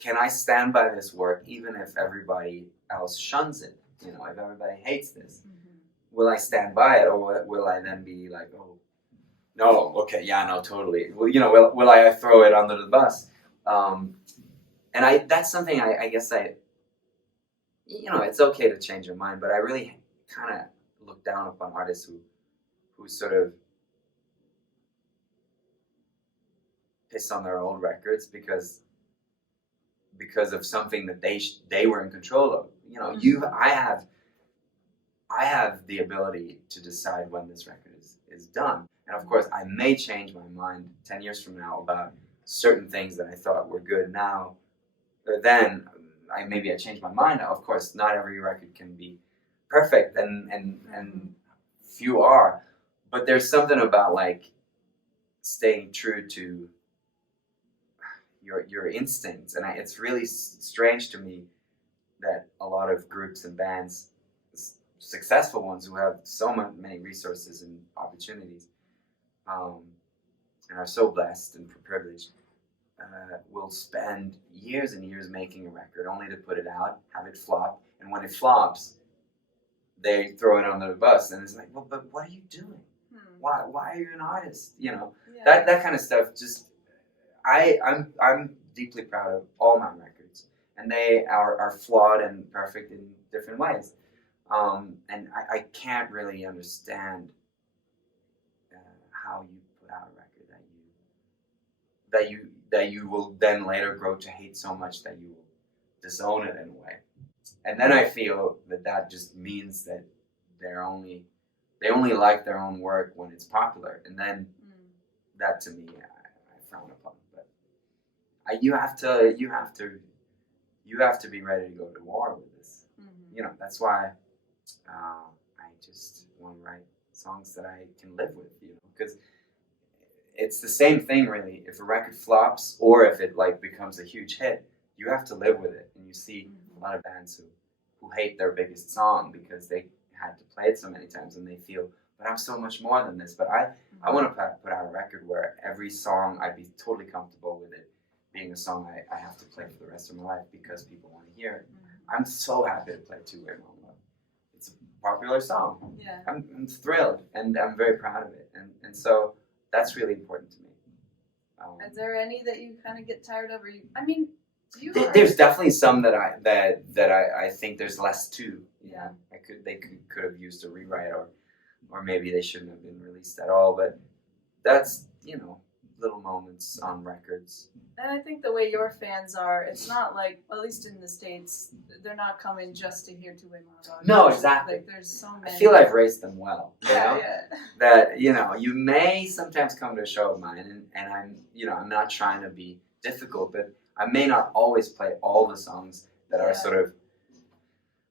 can I stand by this work even if everybody else shuns it? You know, if everybody hates this, will I stand by it, or will I then be like, oh, no, okay, yeah, no, totally. Well, you know, will I throw it under the bus? And that's something I guess you know, it's okay to change your mind, but I really kind of look down upon artists who sort of piss on their old records because of something that they were in control of. You know, I have the ability to decide when this record is done. And of course, I may change my mind 10 years from now about certain things that I thought were good now. Then I change my mind. Of course, not every record can be perfect, and few are. But there's something about like staying true to your instincts, and it's really strange to me that a lot of groups and bands, successful ones who have so many resources and opportunities, and are so blessed and privileged, will spend years and years making a record only to put it out, have it flop, and when it flops, they throw it under the bus, and it's like, well, but what are you doing? Why are you an artist? You know, that kind of stuff. Just I'm deeply proud of all my records, and they are flawed and perfect in different ways. And I can't really understand how you put out a record that you will then later grow to hate so much that you will disown it in a way. And then I feel that just means that they only like their own work when it's popular, and then that to me I frown upon. But you have to be ready to go to war with this. You know, that's why I just want to write songs that I can live with. You know, because it's the same thing really. If a record flops or if it like becomes a huge hit, you have to live with it. And you see a lot of bands who hate their biggest song because they had to play it so many times, and they feel, but I'm so much more than this. But I want to put out a record where every song I'd be totally comfortable with it being a song I have to play for the rest of my life because people want to hear it. I'm so happy to play Two Way Long Love. It's a popular song. Yeah. I'm thrilled, and I'm very proud of it, and so that's really important to me. Is there any that you kind of get tired of, or There's definitely some that I think there's less to. Yeah. They could have used a rewrite, or maybe they shouldn't have been released at all. But that's, you know, little moments on records. And I think the way your fans are, it's not like, at least in the States, they're not coming just to hear Two Way Monologue. No, exactly. Like, there's so many. I feel I've raised them well. You know? Yeah. That, you know, you may sometimes come to a show of mine, and I'm not trying to be difficult, but I may not always play all the songs that are sort of.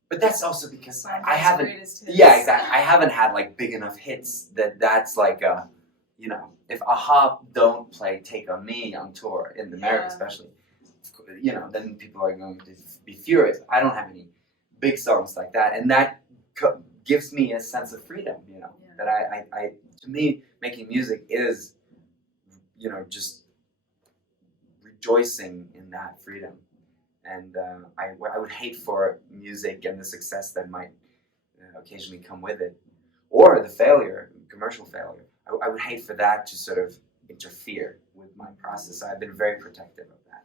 But that's also because I haven't. Yeah, exactly. I haven't had like big enough hits that's like a, you know, if Aha don't play Take On Me on tour in America, especially, you know, then people are going to be furious. I don't have any big songs like that, and that gives me a sense of freedom. You know, that I to me making music is, you know, just rejoicing in that freedom. And I would hate for music and the success that might occasionally come with it, or the failure, commercial failure. I would hate for that to sort of interfere with my process. I've been very protective of that,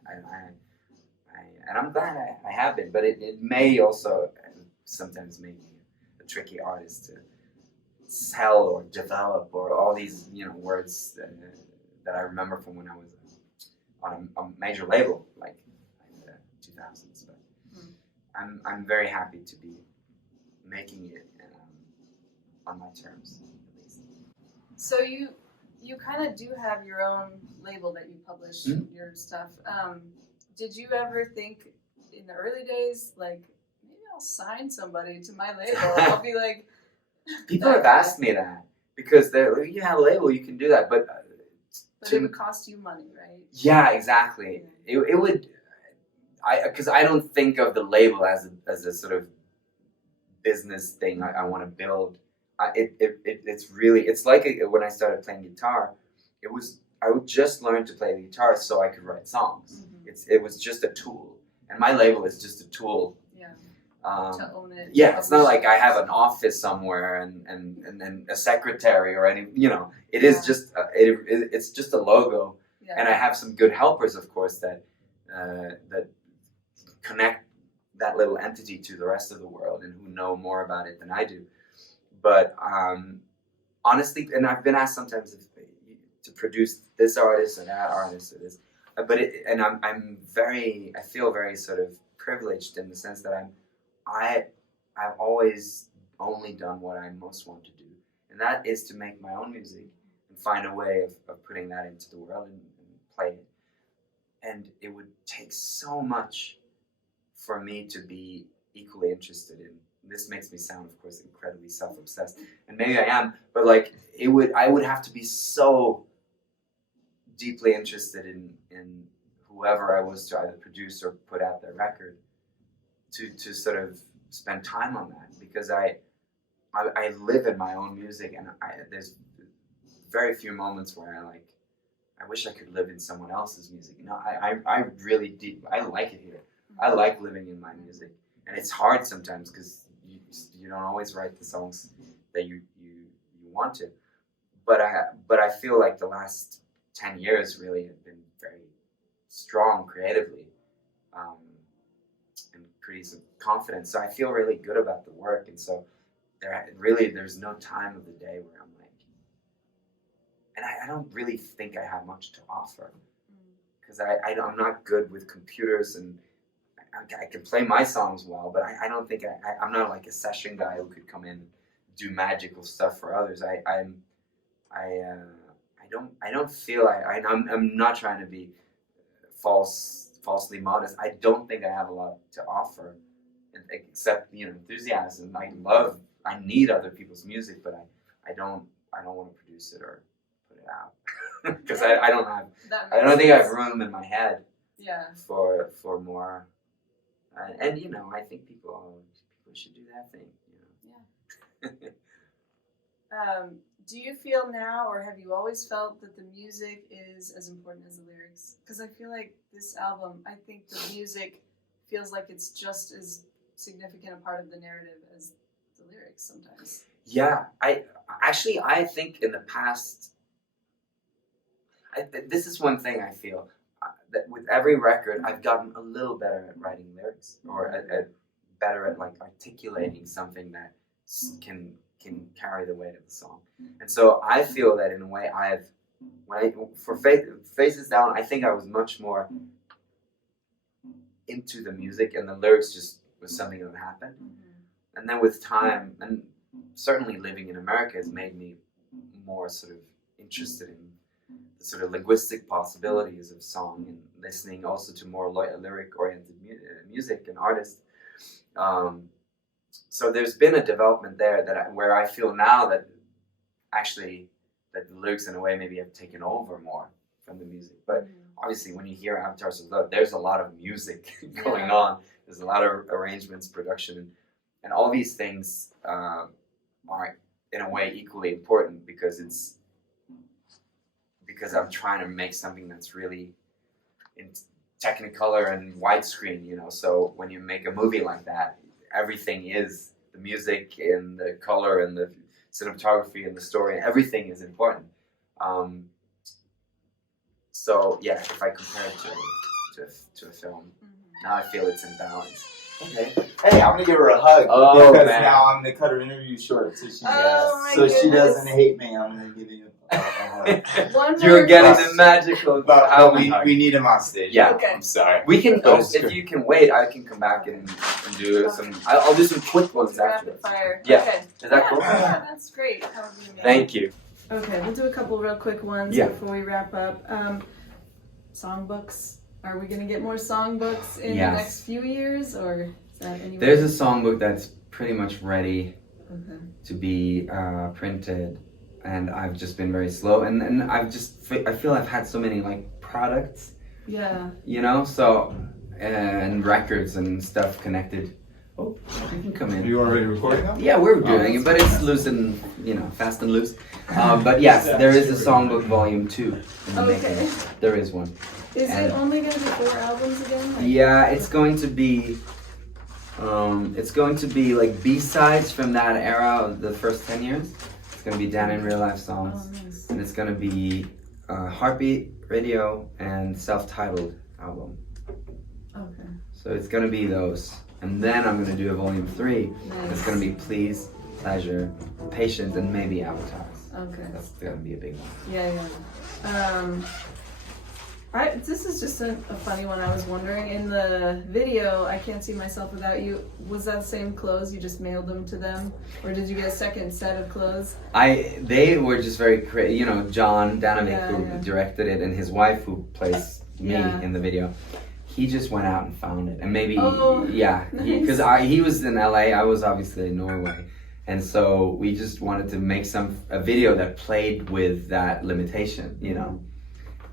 and I'm glad I have been. But it may also sometimes make me a tricky artist to sell or develop, or all these, you know, words that I remember from when I was on a major label, like in the 2000s. But I'm very happy to be making it on my terms, at least. So you kind of do have your own label that you publish your stuff. Did you ever think in the early days, like, maybe I'll sign somebody to my label? I'll be like, people have asked me that, because you have a label, you can do that, but it would cost you money, right? Yeah, exactly. It would, because I don't think of the label as a sort of business thing I want to build. It's really, it's like when I started playing guitar, I would just learn to play the guitar so I could write songs. It was just a tool, and my label is just a tool. To own it. Yeah, it's not like I have an office somewhere and a secretary or any, you know. It is just it's just a logo, and I have some good helpers, of course, that connect that little entity to the rest of the world and who know more about it than I do. But honestly, and I've been asked sometimes to produce this artist or that artist or this, but I feel very sort of privileged in the sense that I've always only done what I most want to do, and and that is to make my own music and find a way of putting that into the world and play it. And it would take so much for me to be equally interested in. This makes me sound, of course, incredibly self-obsessed, and maybe I am, but like I would have to be so deeply interested in whoever I was to either produce or put out their record to sort of spend time on that, because I live in my own music, and there's very few moments where I wish I could live in someone else's music. You know, I really I like it here. I like living in my music, and it's hard sometimes because you don't always write the songs that you want to. But I feel like the last 10 years really have been very strong creatively, and pretty some confidence. So I feel really good about the work, and so there's no time of the day where I'm like, and I don't really think I have much to offer, because I'm not good with computers, and I can play my songs well, but I don't think I'm not like a session guy who could come in and do magical stuff for others. I don't feel I'm not trying to be falsely modest. I don't think I have a lot to offer, except enthusiasm. I need other people's music, but I don't want to produce it or put it out because I don't think I have room in my head. Yeah. For more, and I think people should do that thing. Yeah. Do you feel now, or have you always felt that the music is as important as the lyrics? Because I feel like this album, I think the music feels like it's just as significant a part of the narrative as the lyrics sometimes. Yeah, I think in the past, this is one thing I feel, that with every record I've gotten a little better at writing lyrics, or better at like articulating something that can carry the weight of the song. And so I feel that in a way for Faces Down, I think I was much more into the music, and the lyrics just was something that happened. And then with time, and certainly living in America has made me more sort of interested in the sort of linguistic possibilities of song, and listening also to more lyric-oriented music and artists. So there's been a development there where I feel now that actually that the lyrics in a way maybe have taken over more from the music. But obviously when you hear Avatars of Love, there's a lot of music going on. There's a lot of arrangements, production, and all these things are in a way equally important, because I'm trying to make something that's really in Technicolor and widescreen, so when you make a movie like that, everything is the music and the color and the cinematography and the story, and everything is important. So yeah, if I compare it to a film, now I feel it's in balance. Okay. Hey, I'm gonna give her a hug because now I'm gonna cut her interview short, so she doesn't hate me. I'm gonna give you a hug. You're getting the magical. But we need him on stage. Yeah, okay. I'm sorry. We can. If you can wait, I can come back and do some. I'll do some quick ones Rapid afterwards. fire. Yeah. Okay. Is that cool? Yeah, that's great. That would be amazing. Thank you. Okay, we'll do a couple real quick ones before we wrap up. Songbooks. Are we going to get more songbooks in the next few years, or is that anywhere? There's a songbook that's pretty much ready to be printed, and I've just been very slow. And I feel I've had so many like products. Yeah. So and records and stuff connected. Oh, you can come in. Are you already recording now? Yeah, we're doing it, but it's loose and fast and loose. But yes, there is a songbook volume 2 in the making. There is one. Is it only going to be 4 albums again? Yeah, it's going to be like B-sides from that era of the first 10 years. It's going to be Dan in Real Life songs. Oh, nice. And it's going to be Heartbeat, Radio, and self-titled album. Okay. So it's going to be those. And then I'm going to do a volume 3. Nice. It's going to be Please, Pleasure, Patience, and maybe Avatars. Okay. That's going to be a big one. Yeah. This is just a funny one. I was wondering, in the video, I Can't See Myself Without You, was that the same clothes? You just mailed them to them? Or did you get a second set of clothes? They were just very creative. You know, John Danovic, who directed it, and his wife, who plays me in the video, he just went out and found it. And maybe, because he was in LA, I was obviously in Norway. And so we just wanted to make a video that played with that limitation, you know.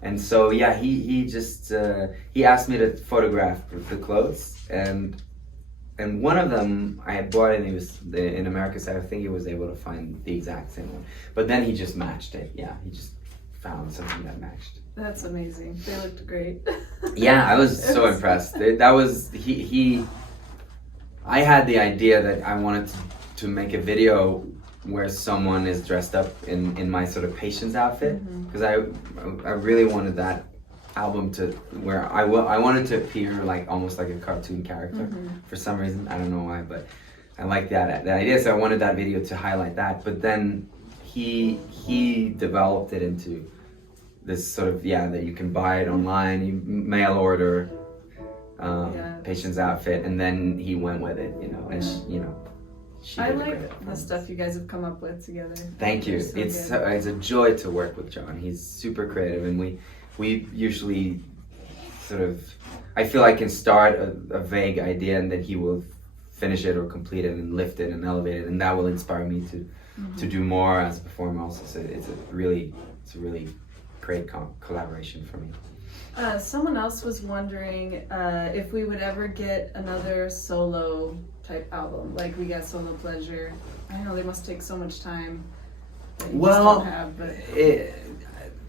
And so he just he asked me to photograph the clothes, and one of them I had bought, and he was in America, so I think he was able to find the exact same one. But then he just matched it. Yeah, he just found something that matched. That's amazing. They looked great. Yeah, I was so impressed. That was I had the idea that I wanted to make a video where someone is dressed up in my sort of patient's outfit, because I really wanted that album to where I wanted to appear like almost like a cartoon character for some reason. I don't know why, but I like that idea, so I wanted that video to highlight that. But then he developed it into this sort of that you can buy it online, you mail order patient's outfit, and then he went with it, you know, and I like the stuff you guys have come up with together. Thank you. So it's a joy to work with John. He's super creative, and we usually sort of, I feel I can start a vague idea, and then he will finish it or complete it and lift it and elevate it, and that will inspire me to do more as a performer also. So it's a really great collaboration for me. Someone else was wondering if we would ever get another solo type album, like we got Solo Pleasure. I know they must take so much time that you just don't have, but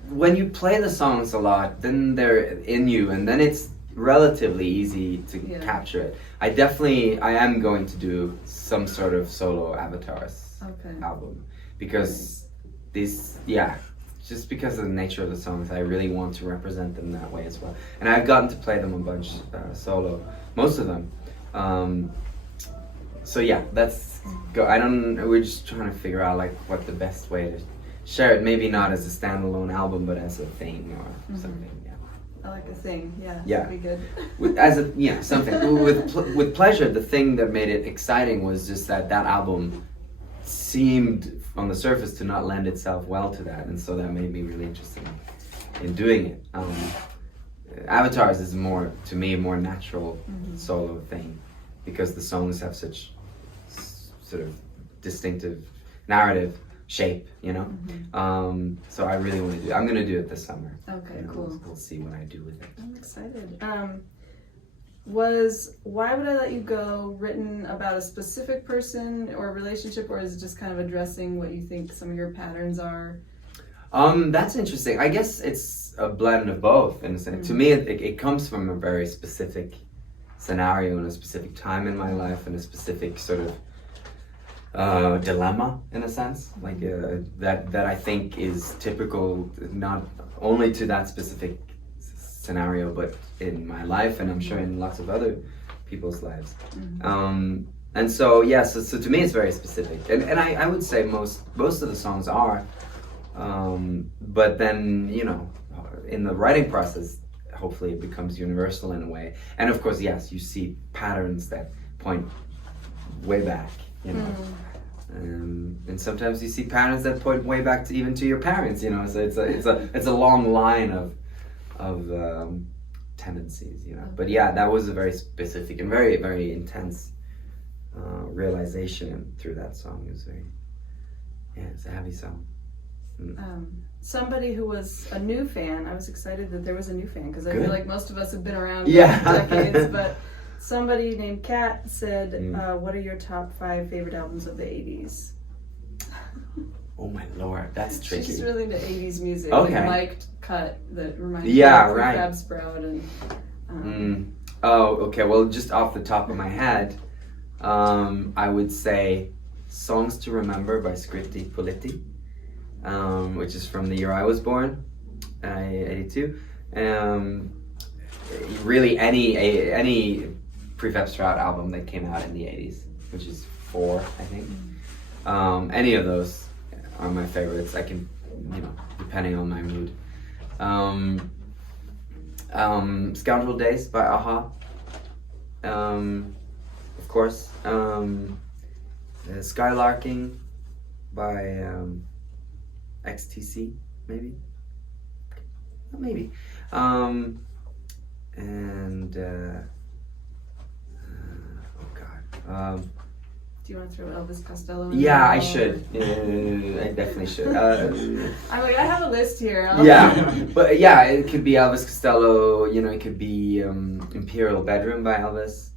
when you play the songs a lot, then they're in you, and then it's relatively easy to capture it. I am going to do some sort of solo avatars album, because just because of the nature of the songs, I really want to represent them that way as well. And I've gotten to play them a bunch solo, most of them. So let's go. We're just trying to figure out like what the best way to share it. Maybe not as a standalone album, but as a thing or something. Yeah. I like a thing. Yeah. Yeah. That'd be good. Something. With Pleasure, the thing that made it exciting was just that album seemed on the surface to not lend itself well to that, and so that made me really interested in doing it. Avatars is more natural solo thing, because the songs have such sort of distinctive narrative shape, you know. So I really want to I'm going to do it this summer. Okay, cool. We'll see what I do with it. I'm excited. Was Why Would I Let You Go written about a specific person or relationship, or is it just kind of addressing what you think some of your patterns are? That's interesting. I guess it's a blend of both. And to me, it comes from a very specific scenario and a specific time in my life and a specific sort of dilemma, in a sense, like that I think is typical not only to that specific scenario, but in my life, and I'm sure in lots of other people's lives. And so so to me it's very specific, and I would say most of the songs are, but then in the writing process, hopefully it becomes universal in a way. And of course, yes, you see patterns that point way back, and sometimes you see patterns that point way back to even to your parents, so it's a long line of tendencies, But that was a very specific and very, very intense realization through that song. It was it's a heavy song. Somebody who was a new fan, I was excited that there was a new fan, because I feel like most of us have been around for decades, but somebody named Kat said, what are your top 5 favorite albums of the 80s? Oh my lord, that's tricky. She's really into 80s music. Okay. Liked cut that reminded me of right. Fab Sprout and. Oh, okay. Well, just off the top of my head, I would say "Songs to Remember" by Scritti Politti, which is from the year I was born, 82. Really, any Prefab Sprout album that came out in the 80s, which is 4, I think. Any of those are my favorites. I can, depending on my mood. Scoundrel Days by Aha. Of course. Skylarking by XTC, maybe. Maybe. And oh god. Do you want to throw Elvis Costello in Yeah, there? I should. I definitely should. I'm like, I have a list here. Yeah, but yeah, it could be Elvis Costello. You know, it could be Imperial Bedroom by Elvis.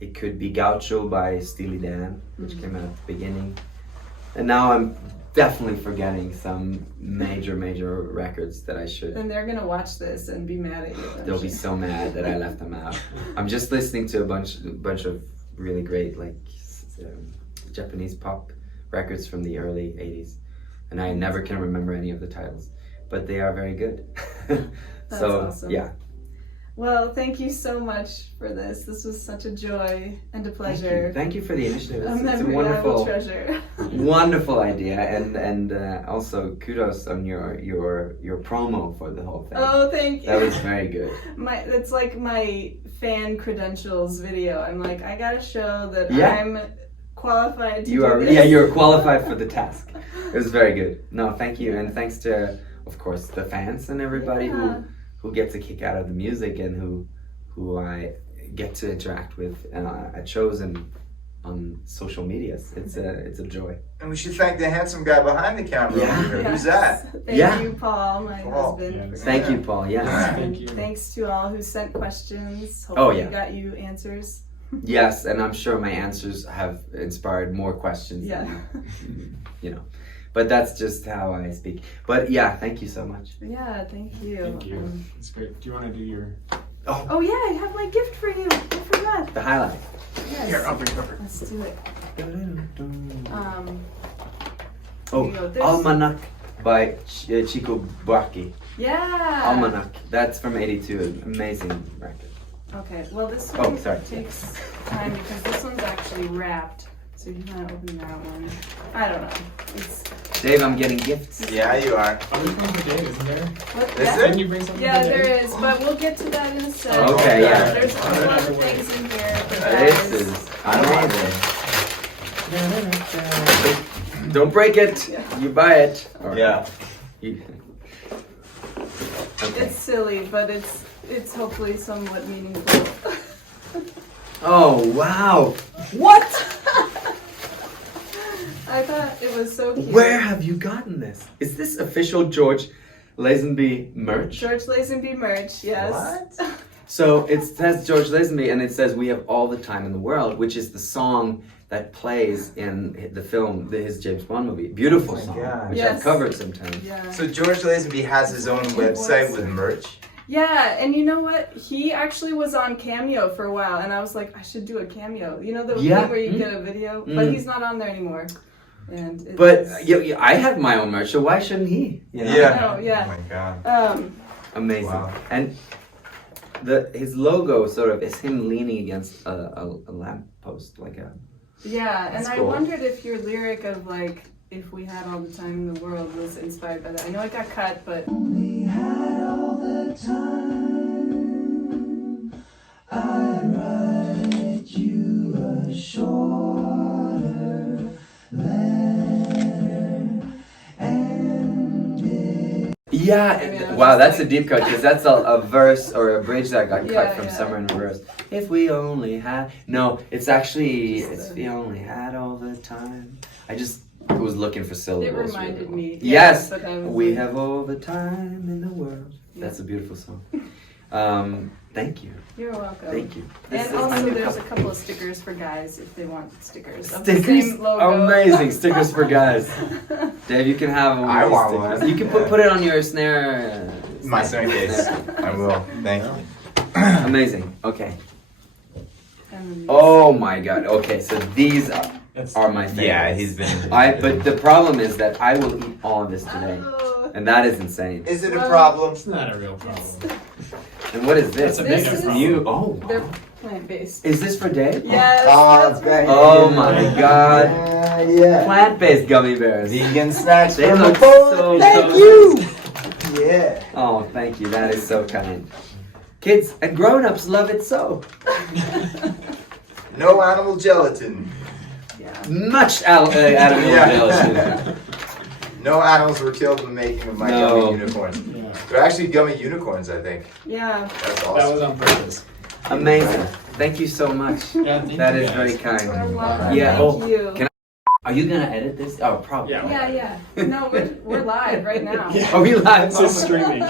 It could be Gaucho by Steely Dan, which came out at the beginning. And now I'm definitely forgetting some major records that I should. And they're gonna watch this and be mad at you. They'll be so mad that I left them out. I'm just listening to a bunch of really great Japanese pop records from the early 80s, and I never can remember any of the titles, but they are very good. That's so awesome. Yeah. Well, thank you so much for this. This was such a joy and a pleasure. Thank you for the initiative. It's a memory I will wonderful, treasure. wonderful idea, and also kudos on your promo for the whole thing. Oh, thank you. That was very good. It's like my fan credentials video. I'm like, I gotta show that Yeah. I'm qualified to You do are, this. yeah, you're qualified for the task. It was very good. No, thank you, and thanks to, of course, the fans and everybody Yeah. who gets a kick out of the music and who I get to interact with at shows and on social medias. It's a joy. And we should thank the handsome guy behind the camera. Yeah. over here. Yes. Who's that? Thank Yeah. you, Paul, my Paul. husband. Yeah. for Thank that. you, Paul. Yes. Thank you. Thanks to all who sent questions. Oh, Hopefully yeah. got you answers. Yes, and I'm sure my answers have inspired more questions. Yeah. You know, but that's just how I speak. But yeah, thank you so much. Yeah, thank you. Thank you. It's great. Do you want to do your... Oh yeah, I have my gift for you. I forgot. The highlight. Yes. Here, I'll bring it over. Let's do it. Oh, here you go. There's- Almanac by Chico Buarque. Yeah. Almanac. That's from '82. An amazing record. Okay. Well, this Oh, one sorry. takes time because this one's actually wrapped. So you want to open that one? I don't know. It's Dave, I'm getting gifts. Yeah, you are. Oh, there's one for Dave, isn't there? what? Is Yeah. there? Didn't you bring something Yeah, for Dave? there is, but we'll get to that in a second. Okay, yeah. There's a Alright, lot of everyone. things in here. for This guys. is amazing. Don't break it. Yeah. You buy it. Or Yeah. you- Okay. It's silly, but it's hopefully somewhat meaningful. Oh wow! What? I thought it was so cute. Where have you gotten this? Is this official George Lazenby merch? George Lazenby merch, yes. What? So it says George Lazenby, and it says "We Have All the Time in the World," which is the song that plays in the film, his James Bond movie. Beautiful Oh my song, God. which Yes. I've covered sometimes. Yeah. So George Lazenby has his own website with merch. Yeah, and you know what? He actually was on Cameo for a while, and I was like, I should do a cameo. You know the Yeah. thing where you Mm. get a video? Mm. But he's not on there anymore. And it But was- I have my own merch, so why shouldn't he? You know? Yeah. Oh, yeah. Oh my god. Amazing. Wow. And his logo sort of is him leaning against a lamppost, like a. Yeah, and That's I cool. wondered if your lyric of like, if we had all the time in the world was inspired by that. I know it got cut, but We had all the time. I'd write you a shorter letter and Yeah, Yeah, wow, just that's like- a deep cut because that's a verse or a bridge that got cut Yeah, from yeah. Summer in Reverse. If we only had, no, it's actually Just if we only had all the time. I just was looking for syllables. it reminded really. me. Yes, but I was we like, have all the time in the world. That's a beautiful song. Thank you, You're welcome. thank you. And also, there's a couple of stickers for guys if they want stickers. Of the Stickers, same logo. amazing stickers for guys. Dave, you can have one. I of these want stickers. one. You can put it on your snare. My snare case. I will. Thank you. Amazing. Okay. And Oh my god. Okay, so these That's are my favorites. Yeah, he's been. But the problem is that I will eat all of this today, Oh, and that is insane. Is it a problem? It's not a real problem. yes. And what is this? That's a This big is- problem. You. Oh. They're plant-based. Is this for Dave? Yes. Oh, that's thank right. Oh my god. Yeah. Plant-based gummy bears. Vegan snacks They from look above. so Thank delicious. you. Yeah. Oh, thank you. That is so kind. kids and grown-ups love it so. No animal gelatin. Much animal gelatin. No animals were killed in the making of my No. gummy unicorns. Yeah. They're actually gummy unicorns, I think. Yeah. That's That awesome. was on purpose. Amazing. Thank you so much. Yeah, thank That you is guys. very You're kind. welcome. Yeah, Thank oh, you. can Are you gonna edit this? Oh, probably. Yeah. Yeah. No, we're live right now. Yeah. Are we live? This is streaming.